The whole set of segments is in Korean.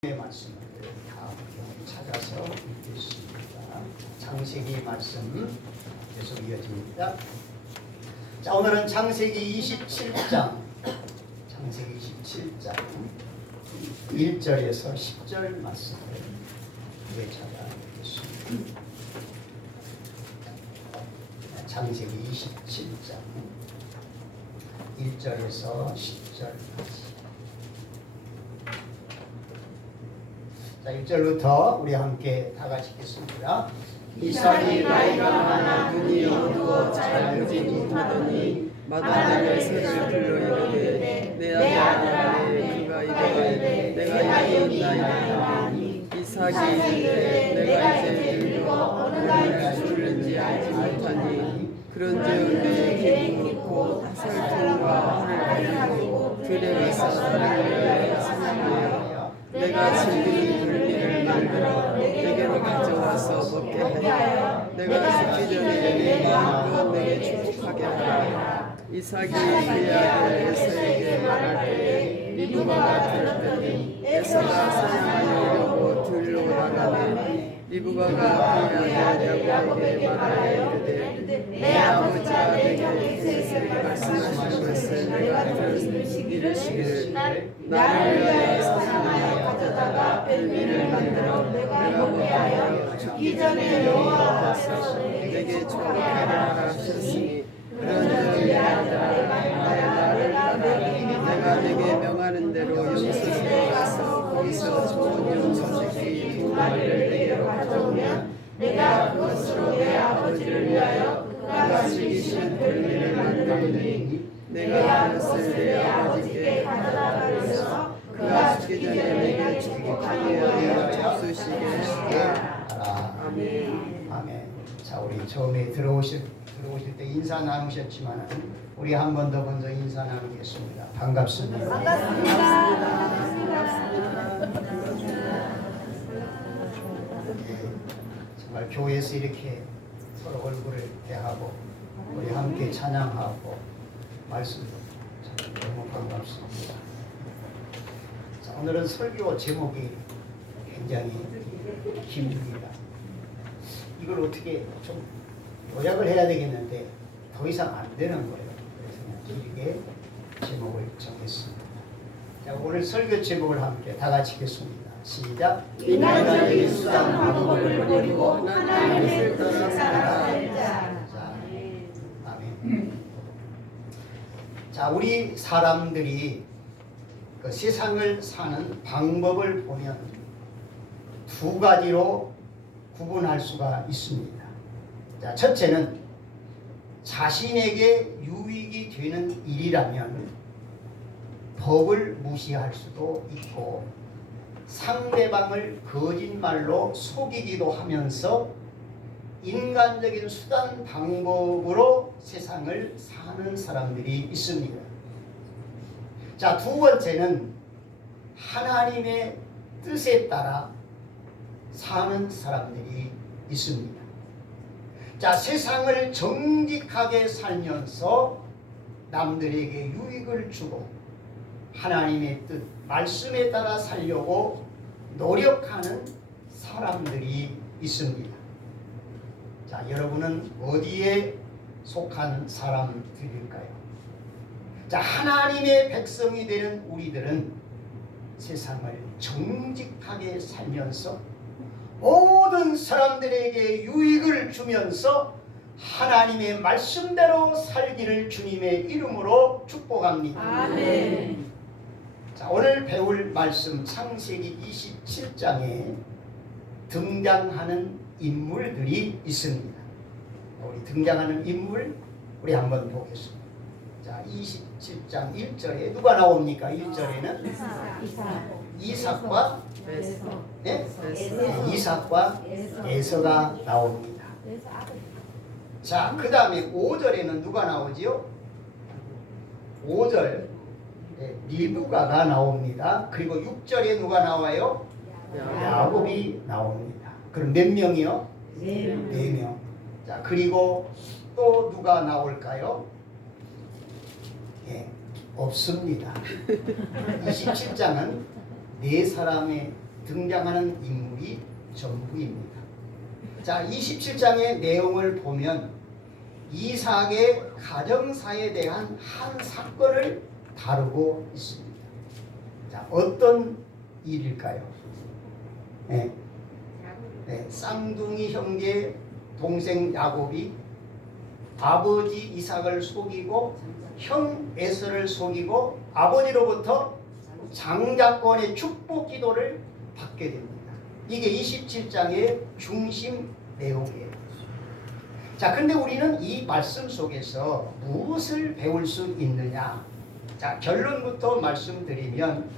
말씀을 다 찾아서 읽겠습니다. 창세기 말씀 계속 이어집니다. 자, 오늘은 창세기 27장 1절에서 10절 말씀을 찾아뵙겠습니다. 창세기 27장 1절에서 10절까지. 자, 1절부터 우리 함께 다 같이 읽겠습니다. 이삭이 나이가 많아 눈이 어두워 잘 보지 못하더니 마다나를 새를 불러 이르되 내 아들아 내가 이르되 내가 이웃나이다. 이삭이 이르되 내가 이제 늙어 어느 날 죽을는지 알지 못하니 그런즉 내 계획 곧 설정과 화를 가지고 들에 가서 사람을 사냥하여 내가 즐기는 불미를 만들어 내게로 가져와서 먹게 하여 내가 죽기 전에 내 마음껏 내게 축복하게 하라. 이삭이 그의 아들 에서에게 말할 때에 리브가가 들었더니 에서가 사냥하려고 들로 나가매 리브가가 그의 아들 야곱에게 말하여 이르되 내 아버지가 내게 셋에게 말씀하신 것을 내가 들으시기를 나를 위하여 사냥하여 가져다가 별미를 만들어 내가 먹게 하여 죽기 전에 여호와 앞에서 내게 축복하라 하셨으니 그런즉 내 아들아 내가 내게 명하는 대로 용서소에 가서 거기서 좋은 염소새끼 2마리를 내게로 가져오면 내가 그것으로 내 아버지를 위하여 그가 즐기시는 별미를 만들리니 내가 그것을 내 아버지께 가져다가려서 그가 죽기 전에 내게 축복하게 하여 잡수시게 하시라. 아멘. 아멘. 자, 우리 처음에 들어오실 때 인사 나누셨지만 우리 한 번 더 먼저 인사 나누겠습니다. 반갑습니다. 정말 교회에서 이렇게 서로 얼굴을 대하고 우리 함께 찬양하고 말씀도 참 너무 반갑습니다. 자, 오늘은 설교 제목이 굉장히 힘듭니다. 이걸 어떻게 좀 요약을 해야 되겠는데 더 이상 안 되는 거예요. 그래서 그냥 길게 제목을 정했습니다. 자, 오늘 설교 제목을 함께 다 같이 읽겠습니다. 시작. 인간적인 수단 방법을 버리고 하나님을 따라 살자. 아멘. 자, 우리 사람들이 그 세상을 사는 방법을 보면 두 가지로 구분할 수가 있습니다. 자, 첫째는 자신에게 유익이 되는 일이라면 법을 무시할 수도 있고 상대방을 거짓말로 속이기도 하면서 인간적인 수단 방법으로 세상을 사는 사람들이 있습니다. 자, 두 번째는 하나님의 뜻에 따라 사는 사람들이 있습니다. 자, 세상을 정직하게 살면서 남들에게 유익을 주고 하나님의 뜻, 말씀에 따라 살려고 노력하는 사람들이 있습니다. 자, 여러분은 어디에 속한 사람들일까요? 자, 하나님의 백성이 되는 우리들은 세상을 정직하게 살면서 모든 사람들에게 유익을 주면서 하나님의 말씀대로 살기를 주님의 이름으로 축복합니다. 아멘. 자, 오늘 배울 말씀 창세기 27장에 등장하는 인물들이 있습니다. 우리 등장하는 인물 우리 한번 보겠습니다. 자, 27장 1절에 누가 나옵니까? 1절에는 이삭과 이삭과 에서가 나옵니다. 자, 그 다음에 5절에는 누가 나오지요? 5절 리브가가 나옵니다. 그리고 6절에 누가 나와요? 야곱이 나옵니다. 그럼 몇 명이요? 4명. 자, 그리고 또 누가 나올까요? 없습니다. 27장은 4사람의 등장하는 인물이 전부입니다. 자, 27장의 내용을 보면 이삭의 가정사에 대한 한 사건을 다루고 있습니다. 자, 어떤 일일까요? 네. 쌍둥이 형제 동생 야곱이 아버지 이삭을 속이고 형 에서를 속이고 아버지로부터 장자권의 축복 기도를 받게 됩니다. 이게 27장의 중심 내용이에요. 자, 근데 우리는 이 말씀 속에서 무엇을 배울 수 있느냐? 자, 결론부터 말씀드리면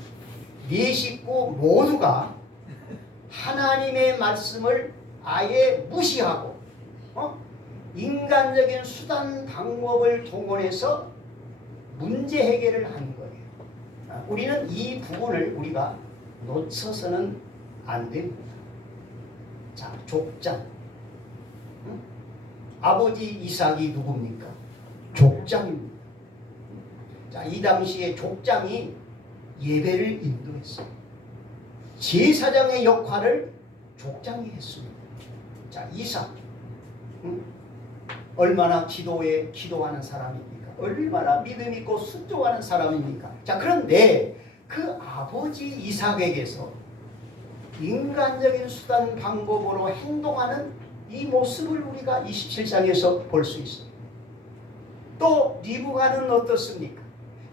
네 식구 모두가 하나님의 말씀을 아예 무시하고 인간적인 수단 방법을 동원해서 문제 해결을 하는 거예요. 우리는 이 부분을 우리가 놓쳐서는 안 됩니다. 자, 족장. 아버지 이삭이 누굽니까? 족장입니다. 자, 이 당시에 족장이 예배를 인도했어요. 제사장의 역할을 족장이 했습니다. 자, 이삭. 얼마나 기도하는 사람입니까? 얼마나 믿음 있고 순종하는 사람입니까? 자, 그런데 그 아버지 이삭에게서 인간적인 수단 방법으로 행동하는 이 모습을 우리가 27장에서 볼 수 있습니다. 또 리브가는 어떻습니까?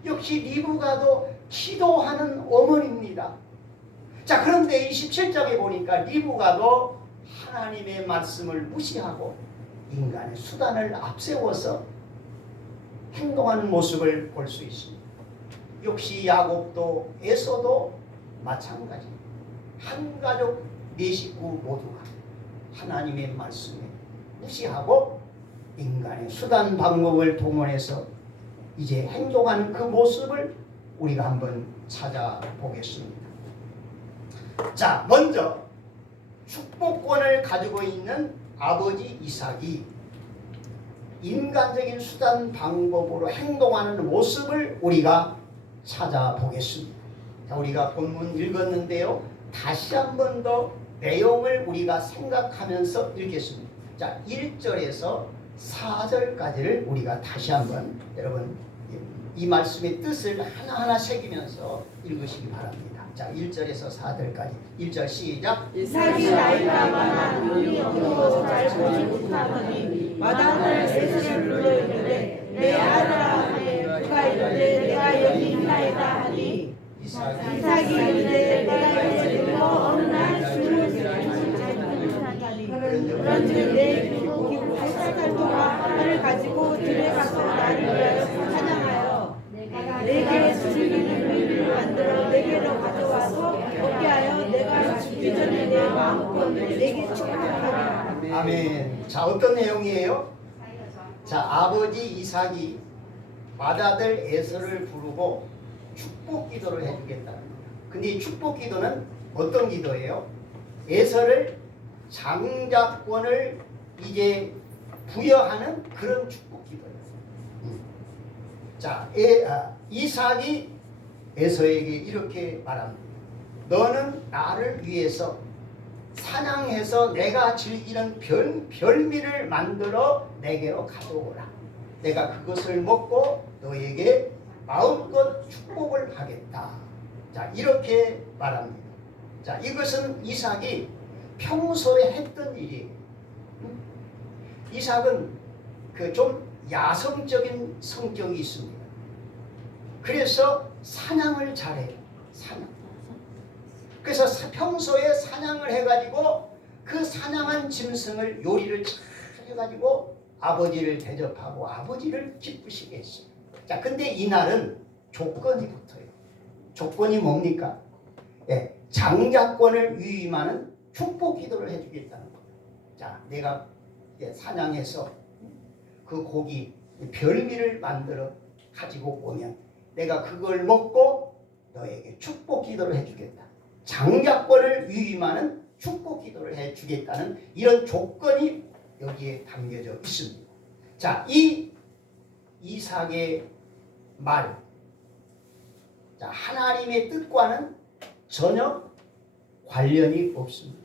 역시 리브가도 기도하는 어머니입니다. 자, 그런데 27장에 보니까 리브가도 하나님의 말씀을 무시하고 인간의 수단을 앞세워서 행동하는 모습을 볼 수 있습니다. 역시 야곱도 에서도 마찬가지입니다. 한 가족 네 식구 모두가 하나님의 말씀에 무시하고 인간의 수단 방법을 동원해서 이제 행동하는 그 모습을 우리가 한번 찾아보겠습니다. 자, 먼저 축복권을 가지고 있는 아버지 이삭이 인간적인 수단 방법으로 행동하는 모습을 우리가 찾아보겠습니다. 자, 우리가 본문 읽었는데요. 다시 한 번 더 내용을 우리가 생각하면서 읽겠습니다. 자, 1절에서 4절까지를 우리가 다시 한번 여러분 이 말씀의 뜻을 하나하나 새기면서 읽으시기 바랍니다. 자, 1절에서 4절까지. 1절 시작. 이삭이 나이가 많아 눈이 어두워 잘 보지 못하더니 마당을 에서를 불러 이르되 내 아들아 하매 그가 이르되 내가 여기 있나이다 하니 이삭이 이르되 내가 이제 들어 어느 날 주를 그런즉 내 기고 8살 동안 하나를 가지고 들에 가서 나를 위하여 찬양하여 내게 수직이는 의를 만들어 내게로 가져와서 먹게 하여 내가 죽기 전에 내 마음껏 내게 축복하라. 아멘. 자, 어떤 내용이에요? 자, 아버지 이삭이 맏아들 에서를 부르고 축복 기도를 해주겠다는 거예요. 근데 이 축복 기도는 어떤 기도예요? 에서를 장자권을 이제 부여하는 그런 축복 기도예요. 자, 이삭이 에서에게 이렇게 말합니다. 너는 나를 위해서 사냥해서 내가 즐기는 별미를 만들어 내게로 가져오라. 내가 그것을 먹고 너에게 마음껏 축복을 하겠다. 자, 이렇게 말합니다. 자, 이것은 이삭이 평소에 했던 일이에요. 이삭은 그 좀 야성적인 성격이 있습니다. 그래서 사냥을 잘해요. 사냥. 그래서 평소에 사냥을 해가지고 그 사냥한 짐승을 요리를 잘 해가지고 아버지를 대접하고 아버지를 기쁘시게 했어요. 자, 근데 이날은 조건이 붙어요. 조건이 뭡니까? 예, 장자권을 위임하는 축복 기도를 해주겠다는 거예요. 자, 내가 사냥해서 그 고기 별미를 만들어 가지고 오면 내가 그걸 먹고 너에게 축복 기도를 해주겠다. 장자권을 위임하는 축복 기도를 해주겠다는 이런 조건이 여기에 담겨져 있습니다. 자, 이 이삭의 말, 자, 하나님의 뜻과는 전혀 관련이 없습니다.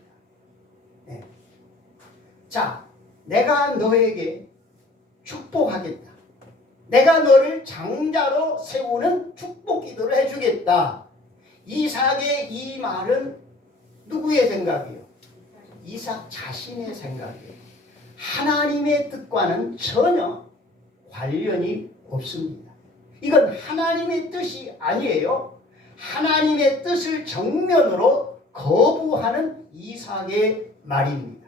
네. 자, 내가 너에게 축복하겠다. 내가 너를 장자로 세우는 축복 기도를 해주겠다. 이삭의 이 말은 누구의 생각이에요? 이삭 자신의 생각이에요. 하나님의 뜻과는 전혀 관련이 없습니다. 이건 하나님의 뜻이 아니에요. 하나님의 뜻을 정면으로 거부하는 이삭의 말입니다.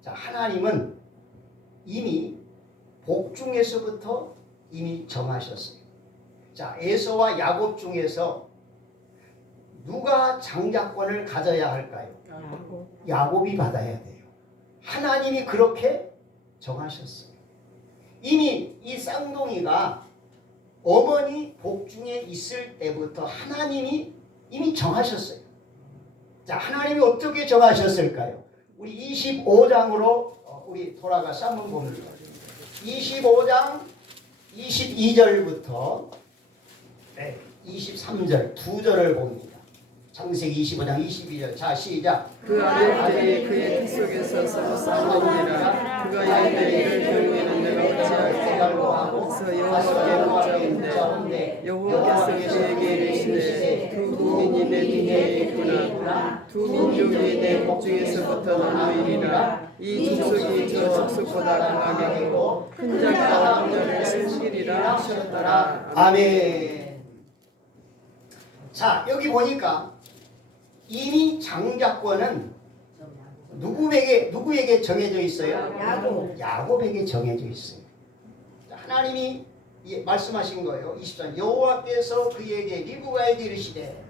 자, 하나님은 이미 복중에서부터 이미 정하셨어요. 자, 에서와 야곱 중에서 누가 장자권을 가져야 할까요? 야곱이 받아야 돼요. 하나님이 그렇게 정하셨어요. 이미 이 쌍둥이가 어머니 복중에 있을 때부터 하나님이 이미 정하셨어요. 자, 하나님이 어떻게 정하셨을까요? 우리 25장으로 우리 돌아가서 한번 봅니다. 25장 22절부터 23절 두 절을 봅니다. 창세기 25장 22절. 자, 시작. 그 아들들이 그의 뜻 속에서 서로 싸우니라. 그가 이르되 이를 결국에는 내가 어찌할꼬 하고 여호와께 묻자온대 여호와께서 그에게 이르시되 두 국민이 내 뒤에 있구나. 두 민족이 내 복중에서부터 나누이리라. 이 족속이 저 족속보다 강하겠고 큰 자가 어린 자를 숨기리라 하셨더라. 아멘. 자, 여기 보니까 이미 장자권은 누구에게 정해져 있어요? 야곱에게 정해져 있어요. 하나님이 말씀하신 거예요. 24절 여호와께서 그에게 리브가에게 이르시되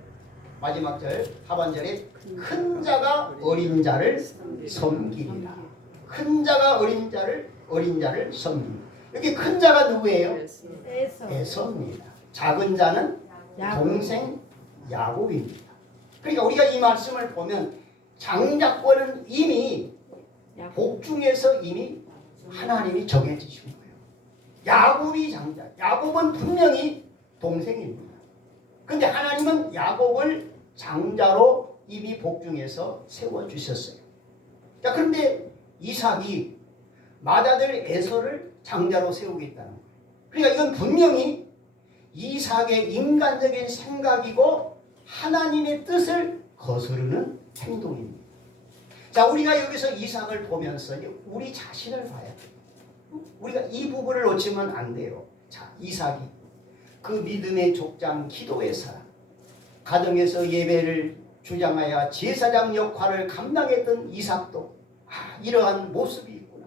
마지막 절 하반절에 큰 자가 어린 자를 섬기리라. 큰 자가 어린 자를 섬기리라. 여기 큰 자가 누구예요? 에서입니다. 작은 자는 동생 야곱입니다. 그러니까 우리가 이 말씀을 보면 장자권은 이미 복중에서 이미 하나님이 정해주신 거예요. 야곱이 장자, 야곱은 분명히 동생입니다. 그런데 하나님은 야곱을 장자로 이미 복중에서 세워주셨어요. 자, 그런데 이삭이 맏아들 에서를 장자로 세우겠다는 거예요. 그러니까 이건 분명히 이삭의 인간적인 생각이고 하나님의 뜻을 거스르는 행동입니다. 자, 우리가 여기서 이삭을 보면서 우리 자신을 봐야 돼요. 우리가 이 부분을 놓치면 안 돼요. 자, 이삭이 그 믿음의 족장, 기도의 사람, 가정에서 예배를 주장하여 제사장 역할을 감당했던 이삭도 이러한 모습이 있구나.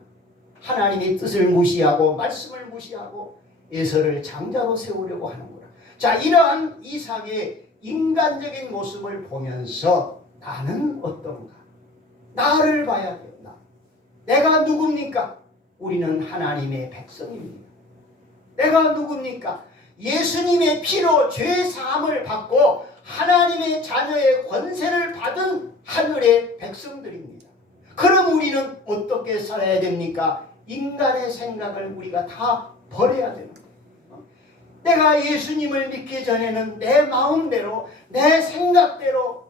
하나님의 뜻을 무시하고 말씀을 무시하고 에서를 장자로 세우려고 하는구나. 자, 이러한 이삭의 인간적인 모습을 보면서 나는 어떤가? 나를 봐야 돼요. 내가 누굽니까? 우리는 하나님의 백성입니다. 내가 누굽니까? 예수님의 피로 죄 사함을 받고 하나님의 자녀의 권세를 받은 하늘의 백성들입니다. 그럼 우리는 어떻게 살아야 됩니까? 인간의 생각을 우리가 다 버려야 되는 거예요. 내가 예수님을 믿기 전에는 내 마음대로 내 생각대로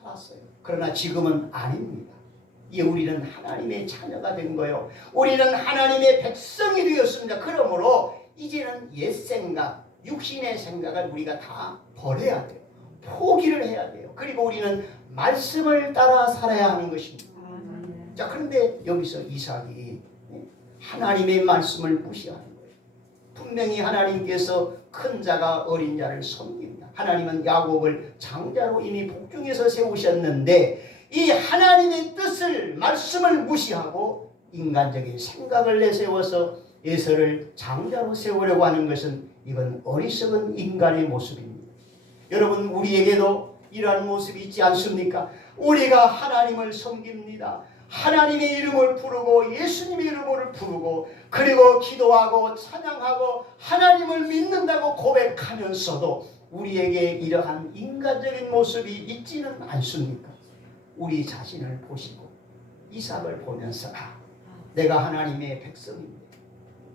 살았어요. 그러나 지금은 아닙니다. 이제 우리는 하나님의 자녀가 된 거예요. 우리는 하나님의 백성이 되었습니다. 그러므로 이제는 옛 생각, 육신의 생각을 우리가 다 버려야 돼요. 포기를 해야 돼요. 그리고 우리는 말씀을 따라 살아야 하는 것입니다. 자, 그런데 여기서 이삭이 하나님의 말씀을 무시하는 거예요. 분명히 하나님께서 큰 자가 어린 자를 섬깁니다. 하나님은 야곱을 장자로 이미 복중에서 세우셨는데 이 하나님의 뜻을 말씀을 무시하고 인간적인 생각을 내세워서 에서를 장자로 세우려고 하는 것은 이건 어리석은 인간의 모습입니다. 여러분, 우리에게도 이러한 모습이 있지 않습니까? 우리가 하나님을 섬깁니다. 하나님의 이름을 부르고 예수님의 이름을 부르고 그리고 기도하고 찬양하고 하나님을 믿는다고 고백하면서도 우리에게 이러한 인간적인 모습이 있지는 않습니까? 우리 자신을 보시고 이삭을 보면서 내가 하나님의 백성인데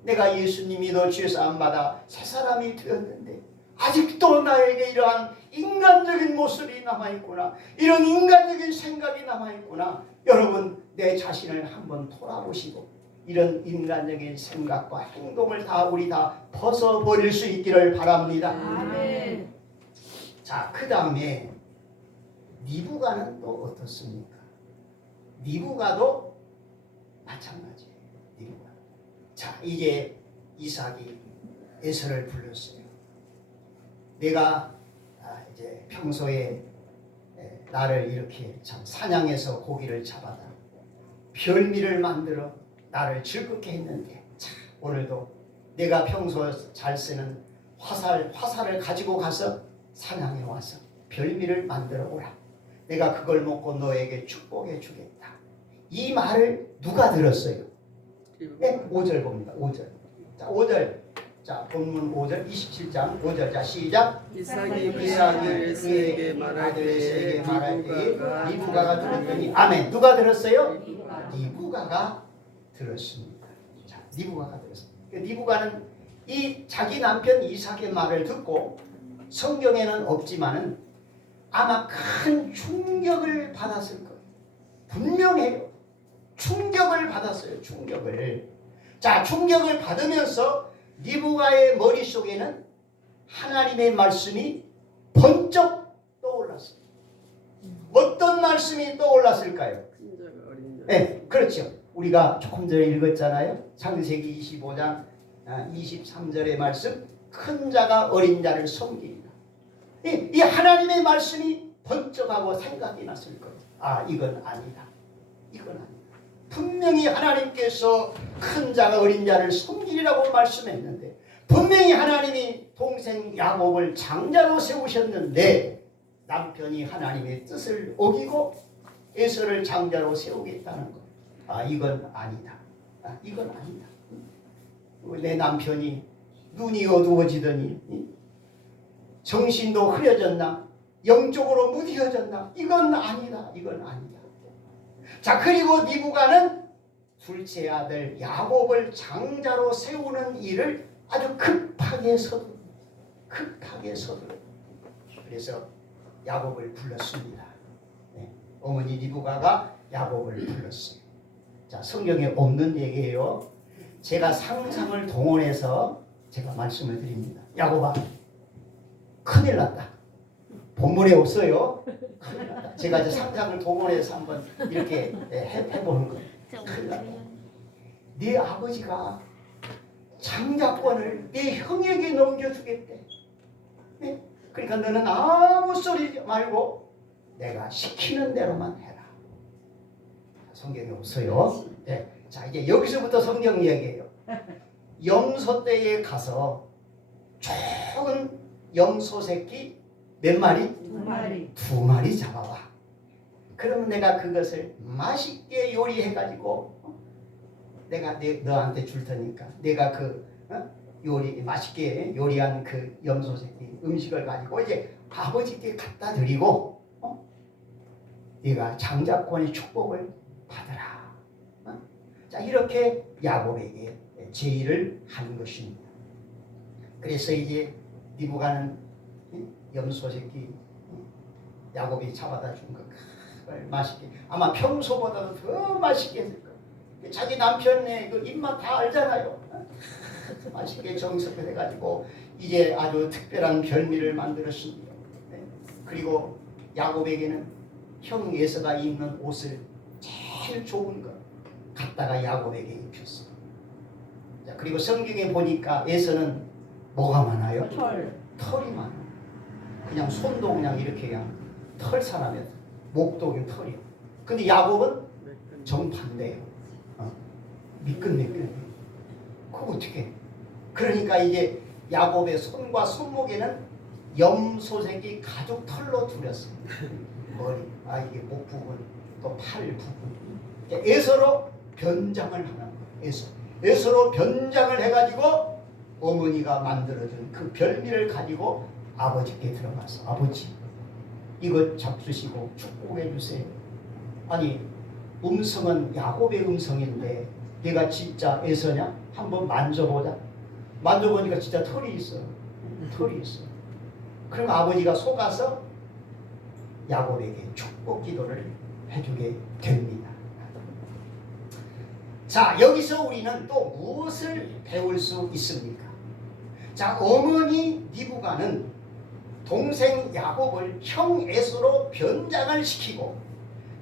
내가 예수님 믿어 죄 사함 받아 새 사람이 되었는데 아직도 나에게 이러한 인간적인 모습이 남아있구나. 이런 인간적인 생각이 남아있구나. 여러분 내 자신을 한번 돌아보시고 이런 인간적인 생각과 행동을 우리 다 벗어버릴 수 있기를 바랍니다. 아멘. 자, 그 다음에 니부가는 또 어떻습니까? 니부가도 마찬가지예요. 니부가. 자, 이제 이삭이 에서를 불렀어요. 내가 이제 평소에 나를 이렇게 참 사냥해서 고기를 잡아다 별미를 만들어 나를 즐겁게 했는데, 자, 오늘도 내가 평소 잘 쓰는 화살을 가지고 가서 사냥해 와서 별미를 만들어 오라. 내가 그걸 먹고 너에게 축복해 주겠다. 이 말을 누가 들었어요? 네, 5절 봅니다. 5절. 자, 5절. 자, 본문 5절 27장 5절. 자, 시작. 이삭이 그에게 말할 때에 리브가가 들었더니, 아멘. 누가 들었어요? 리브가가 들었습니다. 자, 리브가가 들었습니다. 리브가는 이 자기 남편 이삭의 말을 듣고 성경에는 없지만은 아마 큰 충격을 받았을 거예요. 분명해요. 충격을 받았어요. 충격을. 자, 충격을 받으면서 리브가의 머릿속에는 하나님의 말씀이 번쩍 떠올랐어요. 어떤 말씀이 떠올랐을까요? 네, 그렇죠. 우리가 조금 전에 읽었잖아요. 창세기 25장 23절의 말씀, 큰 자가 어린 자를 섬기리라. 이 하나님의 말씀이 번쩍하고 생각이 났을 거예요. 아, 이건 아니다. 이건 아니다. 분명히 하나님께서 큰 자가 어린 자를 섬기리라고 말씀했는데, 분명히 하나님이 동생 야곱을 장자로 세우셨는데 남편이 하나님의 뜻을 어기고 에서를 장자로 세우겠다는 것. 아, 이건 아니다. 아, 이건 아니다. 내 남편이 눈이 어두워지더니 정신도 흐려졌나? 영적으로 무뎌졌나? 이건 아니다. 이건 아니다. 자, 그리고 리브가는 둘째 아들 야곱을 장자로 세우는 일을 아주 급하게 서두릅니다. 급하게 서두릅니다. 그래서 야곱을 불렀습니다. 네. 어머니 리브가가 야곱을 불렀어요. 자, 성경에 없는 얘기예요. 제가 상상을 동원해서 제가 말씀을 드립니다. 야곱아, 큰일 났다. 본문에 없어요. 큰일 났다. 제가 이제 상상을 동원해서 한번 이렇게 해보는 거예요. 큰일 났다. 네 아버지가 장자권을 네 형에게 넘겨주겠대. 네? 그러니까 너는 아무 소리 말고 내가 시키는 대로만 해라. 성경에 없어요. 네. 자, 이제 여기서부터 성경 이야기예요. 염소 떼에 가서 좋은 염소 새끼 몇 마리? 2마리. 2마리 잡아와. 그러면 내가 그것을 맛있게 요리해가지고 내가 너한테 줄 테니까 내가 요리 맛있게 요리한 그 염소 새끼 음식을 가지고 이제 아버지께 갖다 드리고 네가 장자권의 축복을 받으라. 자, 이렇게 야곱에게 제의를 한 것입니다. 그래서 이제 리브가는 염소 새끼 야곱이 잡아다 준 거 그걸 맛있게, 아마 평소보다도 더 맛있게 했을 거예요. 자기 남편의 그 입맛 다 알잖아요. 맛있게 정석을 해가지고 이제 아주 특별한 별미를 만들었습니다. 그리고 야곱에게는 형 에서가 입는 옷을 제일 좋은 거 갖다가 야곱에게 입혔어요. 자, 그리고 성경에 보니까 에서는 뭐가 많아요? 털이 많아요. 그냥 손도 그냥 이렇게 그냥 털 사람이에요. 목도 그냥 털이요. 근데 야곱은 정반대예요. 미끈미끈. 그거 어떻게? 그러니까 이제 야곱의 손과 손목에는 염소새끼 가죽 털로 두렸어요. 머리, 이게 목 부분, 또 팔 부분. 에서로 변장을 하는 거예요. 에서로 변장을 해가지고 어머니가 만들어준 그 별미를 가지고 아버지께 들어가서, 아버지 이것 잡수시고 축복해 주세요. 아니, 음성은 야곱의 음성인데 내가 진짜 에서냐? 한번 만져보자. 만져보니까 진짜 털이 있어. 털이 있어. 그럼 아버지가 속아서 야곱에게 축복 기도를 해주게 됩니다. 자, 여기서 우리는 또 무엇을 배울 수 있습니까? 자, 어머니 리브가는 동생 야곱을 형 에서로 변장을 시키고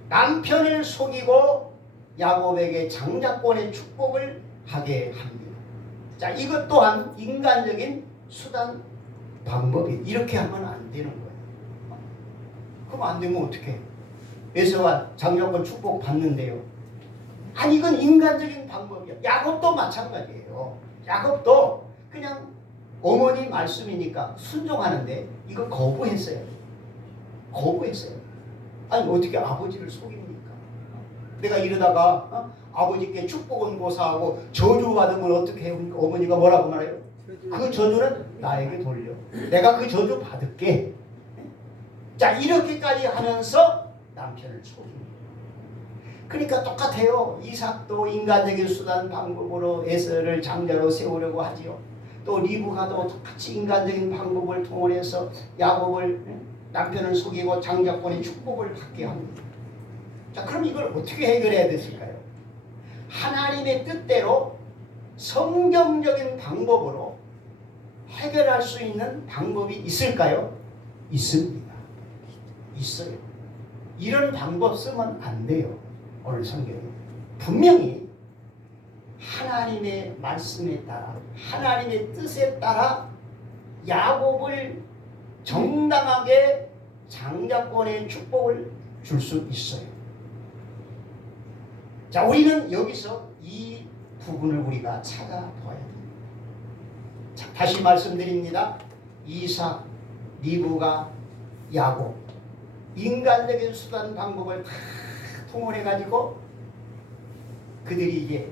남편을 속이고 야곱에게 장자권의 축복을 하게 합니다. 자, 이것 또한 인간적인 수단 방법이 이렇게 하면 안 되는 거예요. 그럼 안 되면 어떻게? 에서가 장자권 축복 받는데요. 아니, 이건 인간적인 방법이야. 야곱도 마찬가지예요. 야곱도 그냥 어머니 말씀이니까 순종하는데 이거 거부했어요. 거부했어요. 아니, 어떻게 아버지를 속입니까? 내가 이러다가 아버지께 축복은 고사하고 저주받으면 어떻게 해요? 어머니가 뭐라고 말해요? 그 저주는 나에게 돌려. 내가 그 저주 받을게. 자, 이렇게까지 하면서 남편을 속입니다. 그러니까 똑같아요. 이삭도 인간적인 수단 방법으로 에서를 장자로 세우려고 하지요. 또 리브가도 똑같이 인간적인 방법을 통해서 야곱을 남편을 속이고 장자권의 축복을 받게 합니다. 자, 그럼 이걸 어떻게 해결해야 됐을까요? 하나님의 뜻대로 성경적인 방법으로 해결할 수 있는 방법이 있을까요? 있습니다. 있어요. 이런 방법 쓰면 안 돼요. 오늘 성경에 분명히 하나님의 말씀에 따라 하나님의 뜻에 따라 야곱을 정당하게 장자권의 축복을 줄 수 있어요. 자, 우리는 여기서 이 부분을 우리가 찾아봐야 됩니다. 자, 다시 말씀드립니다. 이삭, 리브가, 야곱, 인간적인 수단 방법을 다 통원해 가지고 그들이 이제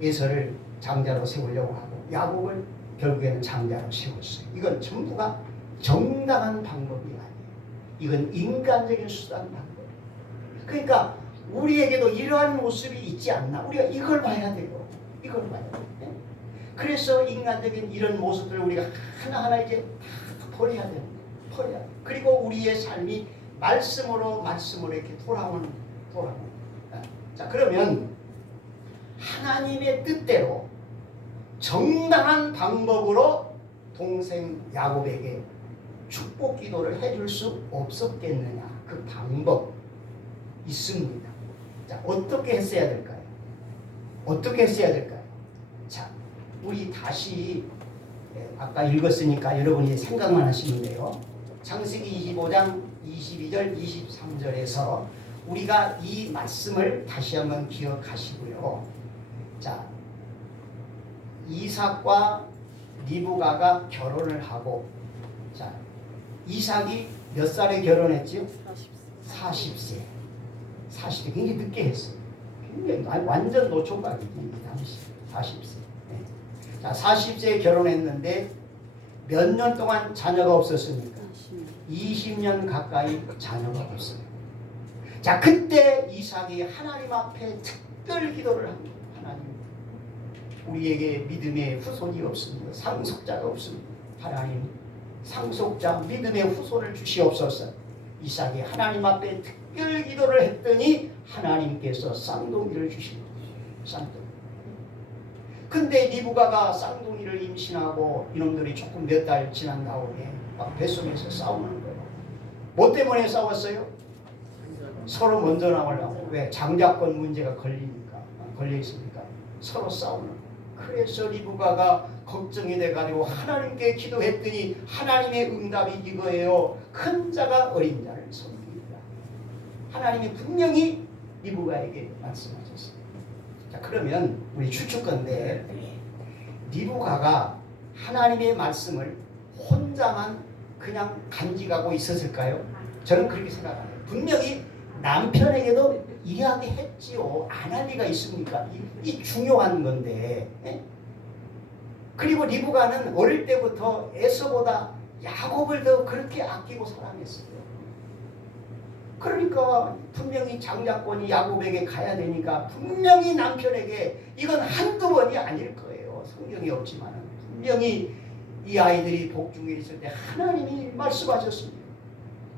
에서를 장자로 세우려고 하고 야곱을 결국에는 장자로 세웠어요. 이건 전부가 정당한 방법이 아니에요. 이건 인간적인 수단 방법. 그러니까 우리에게도 이러한 모습이 있지 않나? 우리가 이걸 봐야 돼요. 이걸 봐야 돼요. 그래서 인간적인 이런 모습들을 우리가 하나하나 이제 다 버려야 돼요. 버려야 돼요. 그리고 우리의 삶이 말씀으로 이렇게 돌아오는. 자, 그러면 하나님의 뜻대로 정당한 방법으로 동생 야곱에게 축복 기도를 해줄 수 없었겠느냐? 그 방법 있습니다. 자, 어떻게 했어야 될까요? 어떻게 했어야 될까요? 자, 우리 다시 아까 읽었으니까 여러분이 생각만 하시면 돼요. 창세기 25장 22절 23절에서 우리가 이 말씀을 다시 한번 기억하시고요. 자, 이삭과 리브가가 결혼을 하고, 자, 이삭이 몇 살에 결혼했지요? 40세. 40세. 굉장히 늦게 했어요. 굉장히 완전 노총각이지, 당시 40세. 네. 자, 40세에 결혼했는데 몇 년 동안 자녀가 없었습니까? 20년 가까이 자녀가 없어요. 자, 그때 이삭이 하나님 앞에 특별 기도를 합니다. 하나님, 우리에게 믿음의 후손이 없습니다. 상속자가 없습니다. 하나님, 상속자 믿음의 후손을 주시옵소서. 이삭이 하나님 앞에 특별 기도를 했더니 하나님께서 쌍둥이를 주신 거예요. 쌍둥이. 근데 리브가가 쌍둥이를 임신하고 이놈들이 조금 몇 달 지난 다음에 막 뱃속에서 싸우는 거예요. 뭐 때문에 싸웠어요? 서로 먼저 나오려고. 왜? 장자권 문제가 걸려있으니까 서로 싸우는 거예요. 그래서 리브가가 걱정이 돼가지고 하나님께 기도했더니 하나님의 응답이 이거예요. 큰 자가 어린 자를 섬깁니다. 하나님이 분명히 리브가에게 말씀하셨어요. 자, 그러면 우리 추측건데 리브가가 하나님의 말씀을 혼자만 그냥 간직하고 있었을까요? 저는 그렇게 생각합니다. 분명히 남편에게도 이야기했지요. 안 할 리가 있습니까? 이 중요한 건데. 그리고 리브가는 어릴 때부터 에서보다 야곱을 더 그렇게 아끼고 사랑했어요. 그러니까 분명히 장자권이 야곱에게 가야 되니까 분명히 남편에게, 이건 한두 번이 아닐 거예요. 성경이 없지만 분명히 이 아이들이 복중에 있을 때 하나님이 말씀하셨습니다.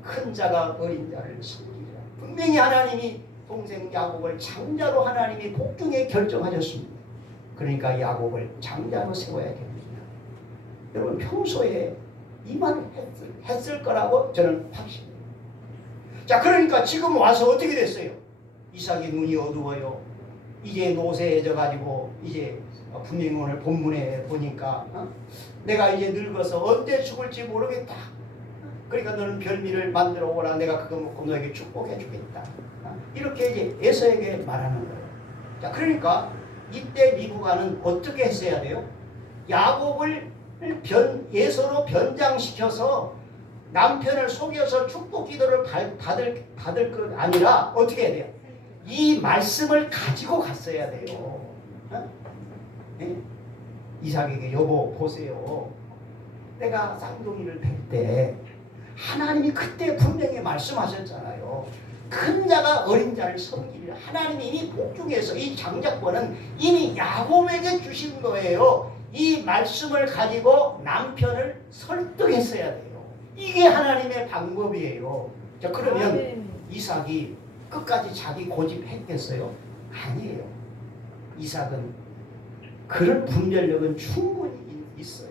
큰 자가 어린 자를 섬기라. 분명히 하나님이 동생 야곱을 장자로 하나님이 복중에 결정하셨습니다. 그러니까 야곱을 장자로 세워야 됩니다. 여러분 평소에 이 말을 했을 거라고 저는 확신해요. 자, 그러니까 지금 와서 어떻게 됐어요? 이삭이 눈이 어두워요. 이제 노쇠해져 가지고 이제 분명히 오늘 본문에 보니까 내가 이제 늙어서 언제 죽을지 모르겠다. 그러니까 너는 별미를 만들어 오라. 내가 그거 먹고 너에게 축복해 주겠다. 이렇게 이제 에서에게 말하는 거예요. 자, 그러니까 이때 리브가는 어떻게 했어야 돼요? 야곱을 에서로 변장시켜서 남편을 속여서 축복 기도를 받을 것 아니라 어떻게 해야 돼요? 이 말씀을 가지고 갔어야 돼요. 네? 이삭에게 여보 보세요. 내가 쌍둥이를 뵐 때 하나님이 그때 분명히 말씀하셨잖아요. 큰 자가 어린 자를 섬기리라. 하나님이 이미 복중에서 이 장자권은 이미 야곱에게 주신 거예요. 이 말씀을 가지고 남편을 설득했어야 돼요. 이게 하나님의 방법이에요. 자, 그러면 이삭이 끝까지 자기 고집했겠어요? 아니에요. 이삭은 그런 분별력은 충분히 있어요.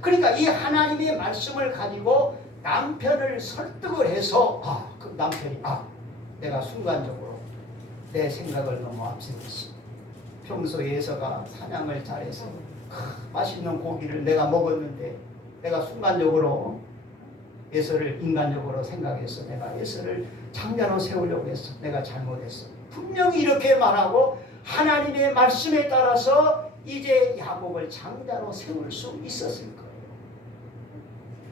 그러니까 이 하나님의 말씀을 가지고 남편을 설득을 해서 그 남편이 내가 순간적으로 내 생각을 너무 앞세웠어. 평소에 에서가 사냥을 잘해서 맛있는 고기를 내가 먹었는데 내가 순간적으로 에서를 인간적으로 생각해서 내가 에서를 장자로 세우려고 했어. 내가 잘못했어. 분명히 이렇게 말하고 하나님의 말씀에 따라서 이제 야곱을 장자로 세울 수 있었을 거예요.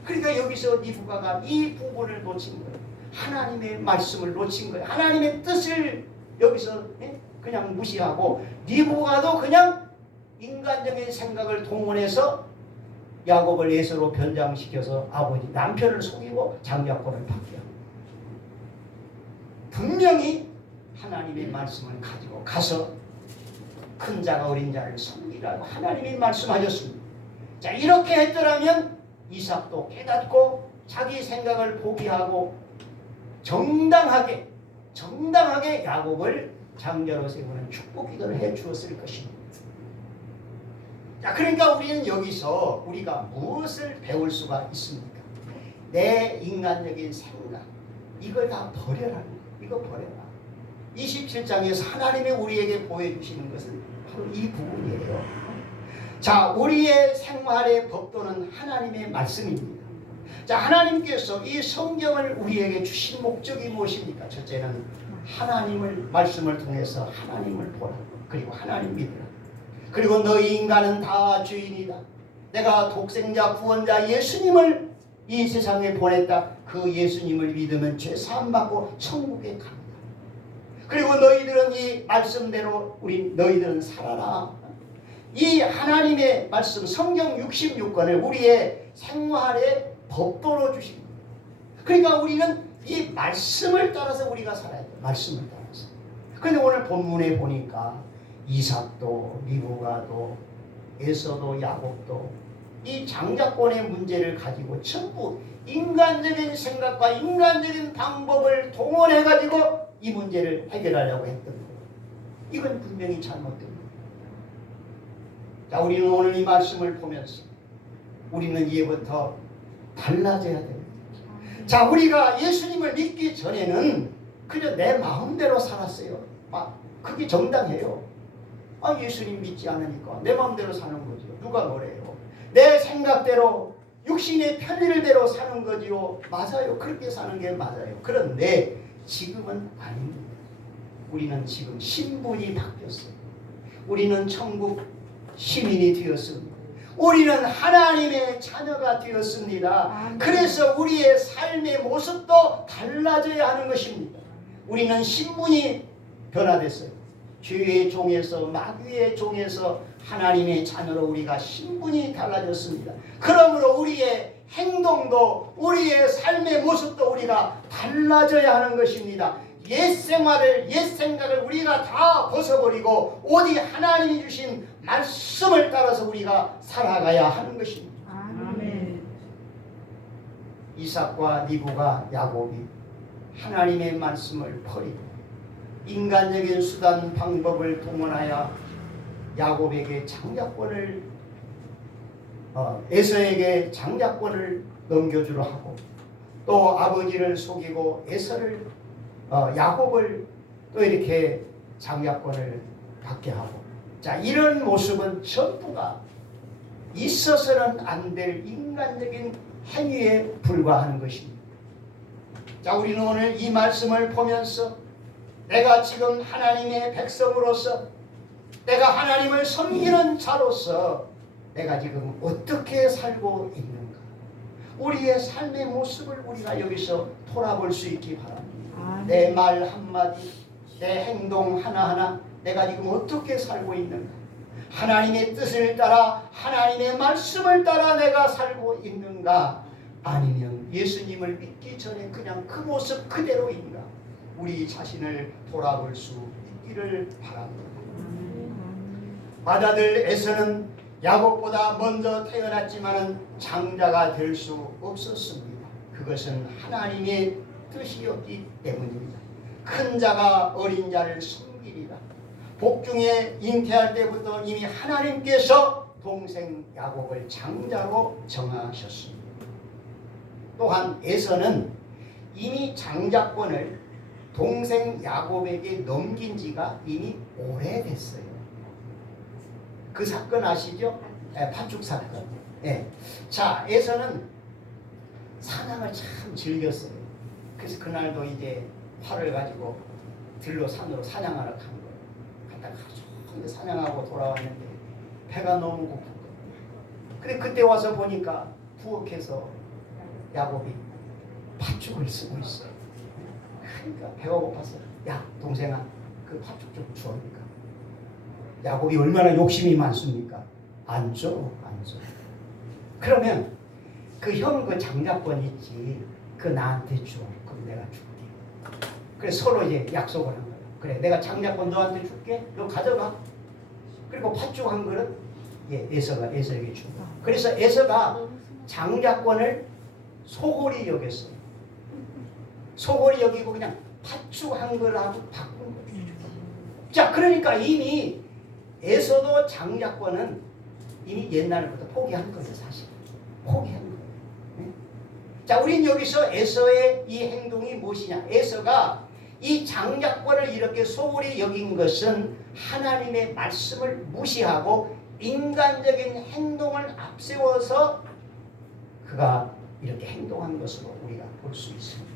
그러니까 여기서 리브가가 이 부분을 놓친 거예요. 하나님의 말씀을 놓친 거예요. 하나님의 뜻을 여기서 그냥 무시하고 리브가도 그냥 인간적인 생각을 동원해서 야곱을 에서로 변장시켜서 아버지 남편을 속이고 장자권을 받게 합니다. 분명히 하나님의 말씀을 가지고 가서 큰 자가 어린 자를 섬기라고 하나님이 말씀하셨습니다. 자, 이렇게 했더라면 이삭도 깨닫고 자기 생각을 포기하고 정당하게 야곱을 장자로 세우는 축복 기도를 해 주었을 것입니다. 자, 그러니까 우리는 여기서 우리가 무엇을 배울 수가 있습니까? 내 인간적인 생각, 이걸 다 버려라. 이거 버려라. 27장에서 하나님이 우리에게 보여주시는 것은 바로 이 부분이에요. 자, 우리의 생활의 법도는 하나님의 말씀입니다. 자, 하나님께서 이 성경을 우리에게 주신 목적이 무엇입니까? 첫째는 하나님을 말씀을 통해서 하나님을 보라. 그리고 하나님 믿으라. 그리고 너희 인간은 다 죄인이다. 내가 독생자 구원자 예수님을 이 세상에 보냈다. 그 예수님을 믿으면 죄 사함 받고 천국에 갑니다. 그리고 너희들은 이 말씀대로 너희들은 살아라. 이 하나님의 말씀 성경 66권을 우리의 생활의 법도로 주신 거예요. 그러니까 우리는 이 말씀을 따라서 우리가 살아야 돼요. 말씀을 따라서. 그런데 오늘 본문에 보니까 이삭도 리브가도 에서도 야곱도 이 장자권의 문제를 가지고 전부 인간적인 생각과 인간적인 방법을 동원해 가지고 이 문제를 해결하려고 했던 거예요. 이건 분명히 잘못된 거예요. 자, 우리는 오늘 이 말씀을 보면서 우리는 이제부터 달라져야 됩니다. 자, 우리가 예수님을 믿기 전에는 그저 내 마음대로 살았어요. 그게 정당해요. 예수님 믿지 않으니까 내 마음대로 사는 거죠. 누가 뭐래요? 내 생각대로 육신의 편리를 대로 사는 거지요. 맞아요. 그렇게 사는 게 맞아요. 그런데 지금은 아닙니다. 우리는 지금 신분이 바뀌었어요. 우리는 천국 시민이 되었습니다. 우리는 하나님의 자녀가 되었습니다. 그래서 우리의 삶의 모습도 달라져야 하는 것입니다. 우리는 신분이 변화됐어요. 죄의 종에서 마귀의 종에서 하나님의 자녀로 우리가 신분이 달라졌습니다. 그러므로 우리의 행동도 우리의 삶의 모습도 우리가 달라져야 하는 것입니다. 옛 생활을 옛 생각을 우리가 다 벗어버리고 오직 하나님이 주신 말씀을 따라서 우리가 살아가야 하는 것입니다. 이삭과 리브가 야곱이 하나님의 말씀을 버리고 인간적인 수단 방법을 동원하여 야곱에게 장자권을 에서에게 장자권을 넘겨주려 하고 또 아버지를 속이고 에서를 야곱을 또 이렇게 장자권을 받게 하고 자 이런 모습은 전부가 있어서는 안 될 인간적인 행위에 불과하는 것입니다. 자 우리는 오늘 이 말씀을 보면서 내가 지금 하나님의 백성으로서 내가 하나님을 섬기는 자로서 내가 지금 어떻게 살고 있는가 우리의 삶의 모습을 우리가 여기서 돌아볼 수 있기 바랍니다. 내 말 한마디 내 행동 하나하나 내가 지금 어떻게 살고 있는가 하나님의 뜻을 따라 하나님의 말씀을 따라 내가 살고 있는가 아니면 예수님을 믿기 전에 그냥 그 모습 그대로인가 우리 자신을 돌아볼 수 있기를 바랍니다. 맏아들 에서는 야곱보다 먼저 태어났지만 장자가 될 수 없었습니다. 그것은 하나님의 뜻이었기 때문입니다. 큰 자가 어린 자를 섬기리라. 복중에 잉태할 때부터 이미 하나님께서 동생 야곱을 장자로 정하셨습니다. 또한 에서는 이미 장자권을 동생 야곱에게 넘긴 지가 이미 오래됐어요. 그 사건 아시죠? 팥죽 사건. 자, 에서는 사냥을 참 즐겼어요. 그래서 그날도 이제 활을 가지고 들로 산으로 사냥하러 간 거예요. 갔다가 하루 사냥하고 돌아왔는데 배가 너무 고픈 거예요. 근데 그때 와서 보니까 부엌에서 야곱이 팥죽을 쓰고 있어요. 그러니까 배가 고파서 야 동생아 그 팥죽 좀 주옵니까? 야곱이 얼마나 욕심이 많습니까? 안 줘. 그러면 그 형 그 장자권 있지 그 나한테 줘. 그럼 내가 줄게. 그래서 서로 이제 약속을 한 거야. 그래 내가 장자권 너한테 줄게. 너 가져가. 그리고 팥죽 한 그릇 에서에게 주고. 그래서 에서가 장자권을 소홀히 여겼어요. 소홀히 여기고 그냥 팥죽 한 그릇하고 바꾼 거예요. 자 그러니까 이미 에서도 장자권은 이미 옛날부터 포기한 거예요. 사실 포기한 거예요. 네? 자 우린 여기서 에서의 이 행동이 무엇이냐 에서가 이 장자권을 이렇게 소홀히 여긴 것은 하나님의 말씀을 무시하고 인간적인 행동을 앞세워서 그가 이렇게 행동한 것으로 우리가 볼 수 있습니다.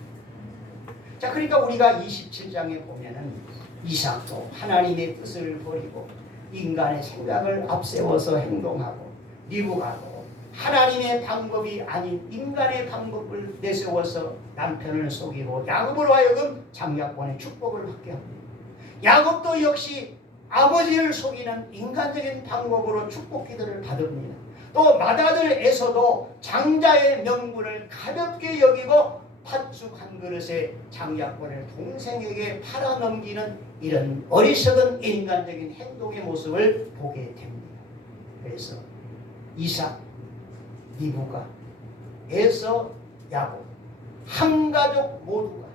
자 그러니까 우리가 27장에 보면은 이삭도 하나님의 뜻을 버리고 인간의 생각을 앞세워서 행동하고 리브가도 하나님의 방법이 아닌 인간의 방법을 내세워서 남편을 속이고 야곱으로 하여금 장자권의 축복을 받게 합니다. 야곱도 역시 아버지를 속이는 인간적인 방법으로 축복 기도를 받습니다. 또 맏아들 에서도 장자의 명분을 가볍게 여기고 팥죽 한 그릇에 장자권을 동생에게 팔아넘기는 이런 어리석은 인간적인 행동의 모습을 보게 됩니다. 그래서 이삭, 리브가, 에서, 야곱 한 가족 모두가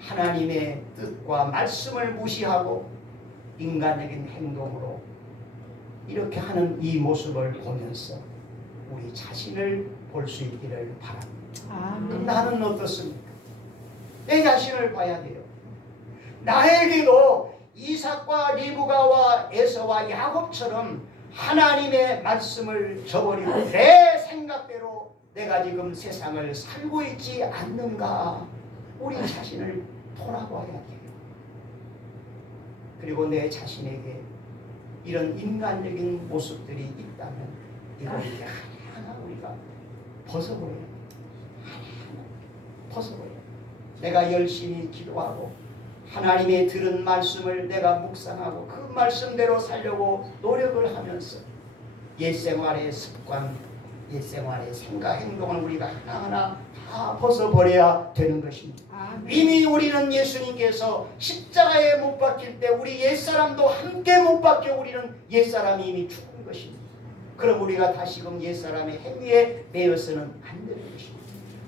하나님의 뜻과 말씀을 무시하고 인간적인 행동으로 이렇게 하는 이 모습을 보면서 우리 자신을 볼 수 있기를 바랍니다. 그럼 나는 어떻습니까? 내 자신을 봐야 돼요. 나에게도 이삭과 리브가와 에서와 야곱처럼 하나님의 말씀을 저버리고 내 생각대로 내가 지금 세상을 살고 있지 않는가 우리 자신을 돌아봐야 돼요. 그리고 내 자신에게 이런 인간적인 모습들이 있다면 이걸 이제 하나하나 우리가 벗어버려야 돼요. 벗어버려. 내가 열심히 기도하고 하나님의 들은 말씀을 내가 묵상하고 그 말씀대로 살려고 노력을 하면서 옛생활의 습관, 옛생활의 생각, 행동을 우리가 하나하나 다 벗어버려야 되는 것입니다. 이미 우리는 예수님께서 십자가에 못 박힐 때 우리 옛사람도 함께 못 박혀 우리는 옛사람이 이미 죽은 것입니다. 그럼 우리가 다시금 옛사람의 행위에 매여서는 안 되는 것입니다.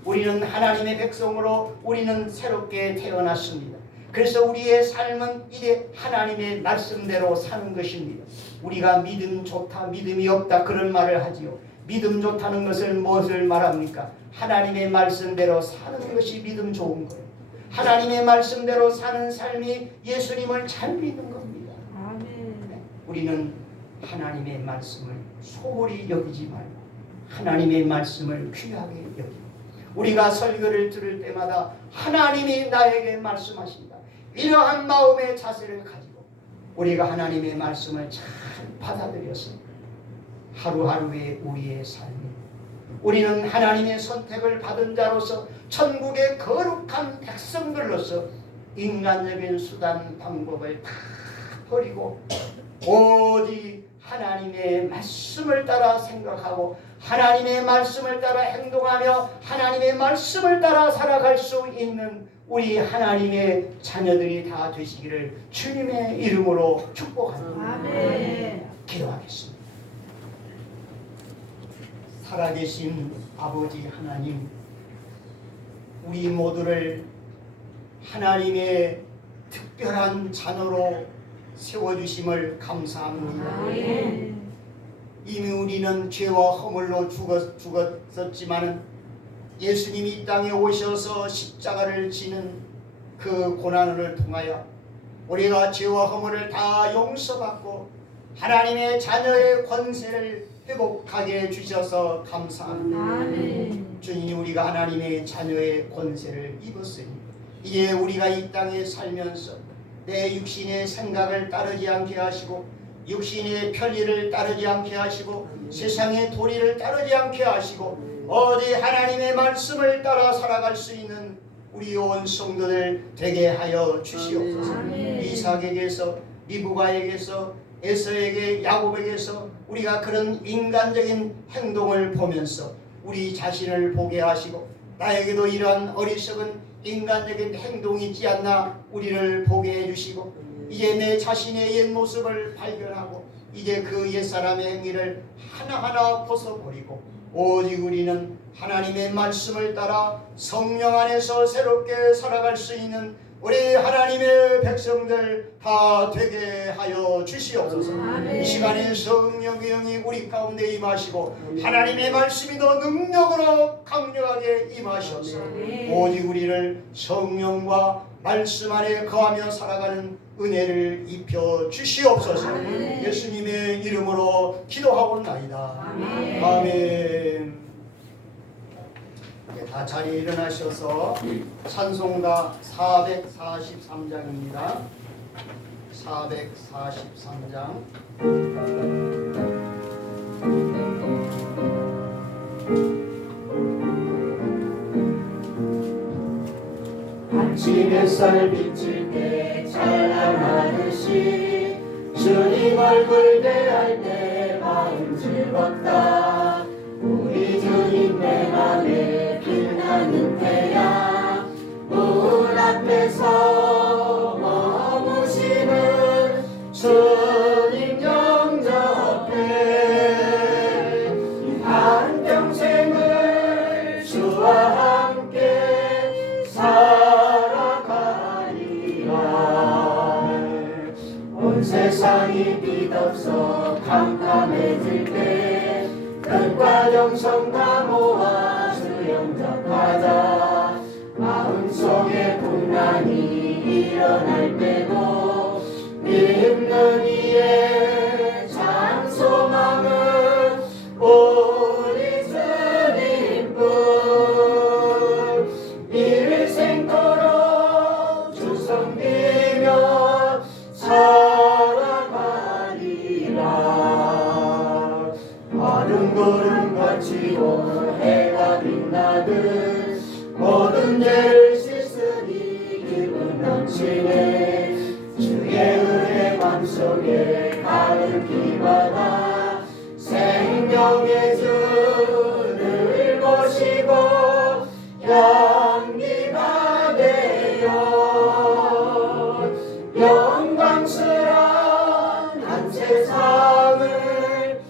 우리는 하나님의 백성으로 우리는 새롭게 태어났습니다. 그래서 우리의 삶은 이제 하나님의 말씀대로 사는 것입니다. 우리가 믿음 좋다, 믿음이 없다 그런 말을 하지요. 믿음 좋다는 것을 무엇을 말합니까? 하나님의 말씀대로 사는 것이 믿음 좋은 거예요. 하나님의 말씀대로 사는 삶이 예수님을 잘 믿는 겁니다. 아멘. 우리는 하나님의 말씀을 소홀히 여기지 말고 하나님의 말씀을 귀하게 여기고 우리가 설교를 들을 때마다 하나님이 나에게 말씀하신다. 이러한 마음의 자세를 가지고 우리가 하나님의 말씀을 잘 받아들여서 하루하루의 우리의 삶이 우리는 하나님의 선택을 받은 자로서 천국의 거룩한 백성들로서 인간적인 수단 방법을 다 버리고 오직 하나님의 말씀을 따라 생각하고 하나님의 말씀을 따라 행동하며 하나님의 말씀을 따라 살아갈 수 있는 우리 하나님의 자녀들이 다 되시기를 주님의 이름으로 축복합니다. 아멘. 기도하겠습니다. 살아계신 아버지 하나님, 우리 모두를 하나님의 특별한 자녀로 세워주심을 감사합니다. 아멘. 이미 우리는 죄와 허물로 죽었었지만 예수님이 이 땅에 오셔서 십자가를 지는 그 고난을 통하여 우리가 죄와 허물을 다 용서받고 하나님의 자녀의 권세를 회복하게 해주셔서 감사합니다. 아멘. 주님, 우리가 하나님의 자녀의 권세를 입었으니 이제 우리가 이 땅에 살면서 내 육신의 생각을 따르지 않게 하시고 육신의 편리를 따르지 않게 하시고 세상의 도리를 따르지 않게 하시고 어디 하나님의 말씀을 따라 살아갈 수 있는 우리 온 성도들 되게 하여 주시옵소서. 아멘. 이삭에게서 리브가에게서 에서에게 야곱에게서 우리가 그런 인간적인 행동을 보면서 우리 자신을 보게 하시고 나에게도 이러한 어리석은 인간적인 행동이 있지 않나 우리를 보게 해주시고 이제 내 자신의 옛 모습을 발견하고 이제 그 옛사람의 행위를 하나하나 벗어버리고 오직 우리는 하나님의 말씀을 따라 성령 안에서 새롭게 살아갈 수 있는 우리 하나님의 백성들 다 되게 하여 주시옵소서. 아멘. 이 시간에 성령의 영이 우리 가운데 임하시고 하나님의 말씀이 더 능력으로 강력하게 임하셔서 아멘. 오직 우리를 성령과 말씀 안에 거하며 살아가는 은혜를 입혀 주시옵소서. 아멘. 예수님의 이름으로 기도하옵나이다. 아멘. 아멘. 다 자리에 일어나셔서 찬송가 443장입니다. 443장. 아침 햇살 비칠 때 찬란하듯이 주님 얼굴 대할 때 마음 즐겁다. 우리 주님 내 맘에 빛나는 태양 문 앞에서 머무시는 주님 영접해 한평생을 주와 함께 살아가리라. 온 세상이 빛없어 캄캄해질 때 뜻과 정성과 모아 주 영접하자. 마음속에 분란이 일어날 때도 믿는 이의 찬송함은 우리 주님뿐. 일생도록 주 섬기며 살아가리라. 아름구름 거치고 해가 빛나듯 모든 죄를 씻으니 기분 넘치네. 주의 은혜 맘속에 가득히 받아 생명의 주를 모시고 향기가 되어 영광스러운 한 세상을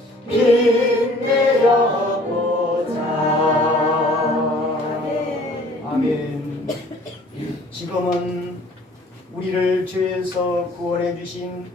우리를 죄에서 구원해 주신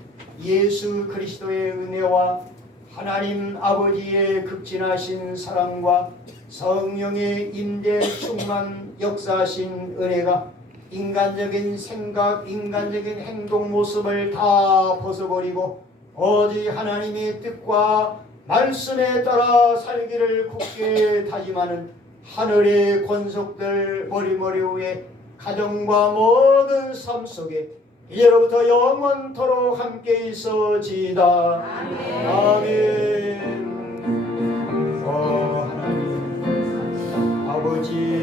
예수 그리스도의 은혜와 하나님 아버지의 극진하신 사랑과 성령의 임재 충만 역사하신 은혜가 인간적인 생각, 인간적인 행동 모습을 다 벗어버리고 오직 하나님의 뜻과 말씀에 따라 살기를 굳게 다짐하는 하늘의 권속들 머리머리 위에 가정과 모든 삶 속에 이제로부터 영원토록 함께 있어지이다. 아멘. 아멘. 하나님 아버지